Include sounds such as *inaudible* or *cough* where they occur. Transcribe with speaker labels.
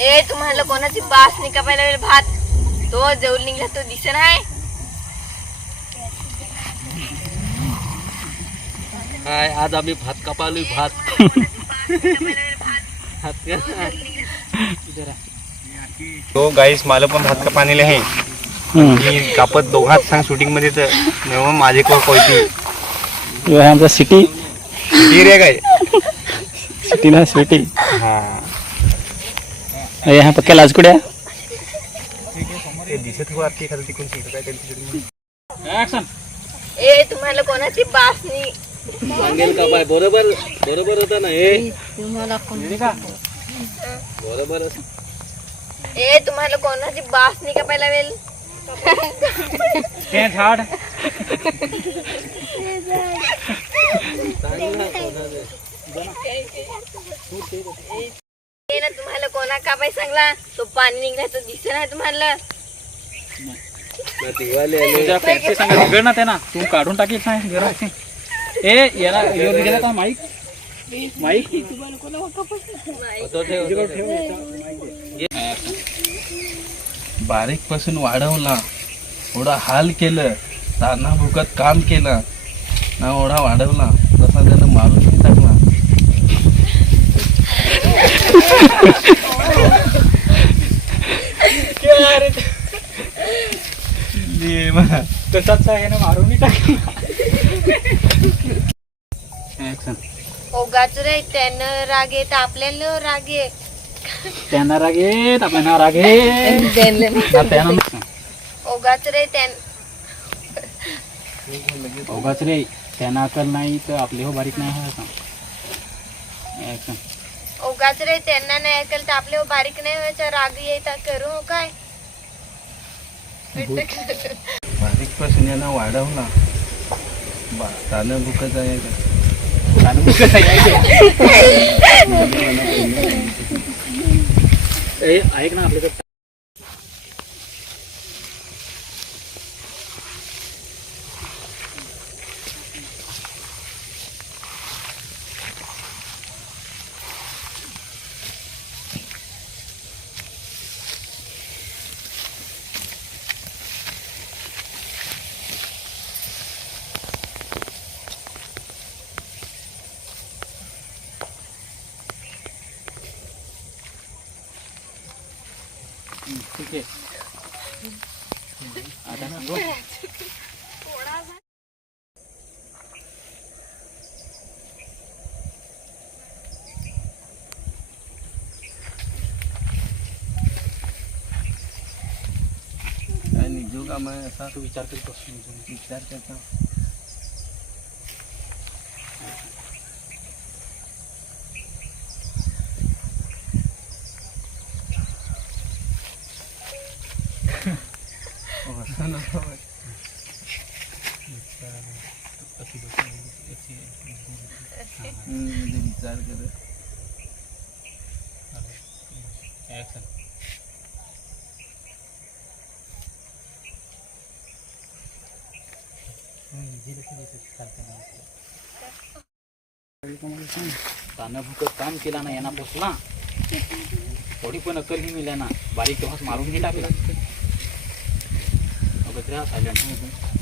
Speaker 1: ए तुम्हाला कोणाची बास नाही कापायला लागेल भात? तो जवळ निघला तो दिसन आहे
Speaker 2: काय आज आम्ही भात कापालोय भात.
Speaker 3: तो गाईस मला पण भात का पाणीले आहे मी कापत दोघात सांग शूटिंगमध्ये तर मग माझे को कोयती
Speaker 4: यो आहे आमचा सिटी
Speaker 3: ती रे काय
Speaker 4: सिटी
Speaker 3: हा
Speaker 4: हे
Speaker 3: ते दिसत हो. आरती एखादं तिकडून शिकत काय त्यांची
Speaker 1: ए तुम्हाला कोणाची बास नाही
Speaker 2: सांगेल का बाय बरोबर बरोबर होता ना हे? बरोबर
Speaker 1: ए तुम्हाला कोणाची बास नाही कापायला लागेल ए ना तुम्हाला कोणा कापाय सांगला? तो पाणी निघला तो दिसन आहे तुम्हाला
Speaker 4: तुझ्या पेरचे सांगा बिघड ना त्यांना तू काढून टाकील सांग जरा ए याला यो गेला का माईक? माईक?
Speaker 2: होतो ठेव, होतो ठेव.
Speaker 5: बारीकपासून वाढवला. एवढा हाल केलं. ताना भुकत काम केलं. ना एवढा वाढवला. तसा त्यानं मारून नाही टाकला.
Speaker 4: तसाच आहे ना मारून टाकली
Speaker 1: ओगाच रे त्यानं राग येत आपल्याला राग ये.
Speaker 4: त्यांना राग येत आपल्याला राग येत. त्यांना
Speaker 1: ओगाच रे त्यान
Speaker 4: रे त्यांना अकल नाही तर आपले हो बारीक नाही आहे असं
Speaker 1: ओगाच रे त्यांना नाही ऐकल तर आपले बारीक नाही व्हायचं राग येत करू हो काय? *laughs*
Speaker 5: बारीकपासून यानं वाढवला बा तानं भुकत आहे का? *laughs* *laughs*
Speaker 4: ए ऐक ना आपल्याकडे. ठीक आहे आता ना दोन.
Speaker 5: काय निजू का मैं असा
Speaker 4: तू विचार करीत बसून
Speaker 5: विचार करता असं विचार करत
Speaker 4: Action. भुकत काम केला ना यांना पोचला थोडी पण अकल ही मिळल्या ना बारीक तेव्हाच मारून घे टाकला da criança. Uhum.